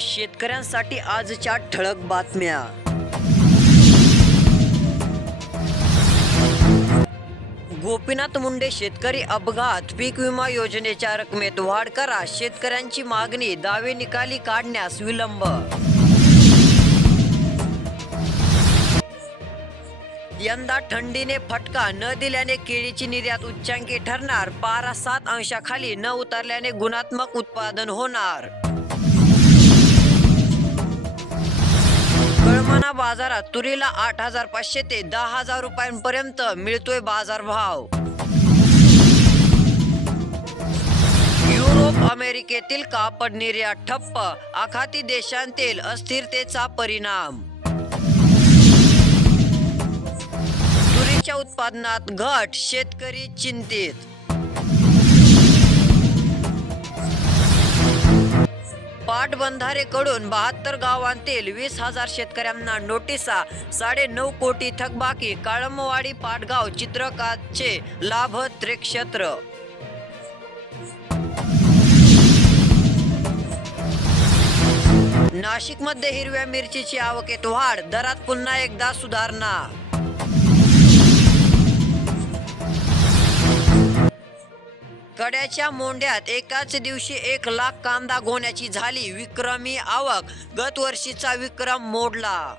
शेतकऱ्यांसाठी आजच्या ठळक बातम्या. गोपीनाथ मुंडे शेतकरी अपघात पीक विमा योजनेच्या रकमेत वाढ करा शेतकऱ्यांची मागणी दावे निकाली काढण्यास विलंब यंदा थंडीने फटका न दिल्याने केळीची निर्यात उच्चांकी ठरणार. पारा सात अंशाखाली न उतरल्याने गुणात्मक उत्पादन होणार. कळमना बाजारात तुरीला आठ हजार पाचशे ते दहा हजार रुपयांपर्यंत मिळतोय बाजारभाव युरोप अमेरिकेतील कापड निर्यात ठप्प. आखाती देशांतील अस्थिरतेचा परिणाम. तुरीच्या उत्पादनात घट शेतकरी चिंतित. पाटबंधारेकडून बहात्तर गावांतील वीस हजार शेतकऱ्यांना नोटिसा साडे नऊ कोटी थकबाकी काळमवाडी पाटगाव चित्रकाचे लाभ त्रिक्षेत्र. नाशिकमध्ये हिरव्या मिरचीची आवकेत वाढ दरात पुन्हा एकदा सुधारणा. कड्याच्या मोंड्यात एकाच दिवशी एक लाख कांदा गोण्याची झाली. विक्रमी आवक. गत वर्षीचा विक्रम मोडला.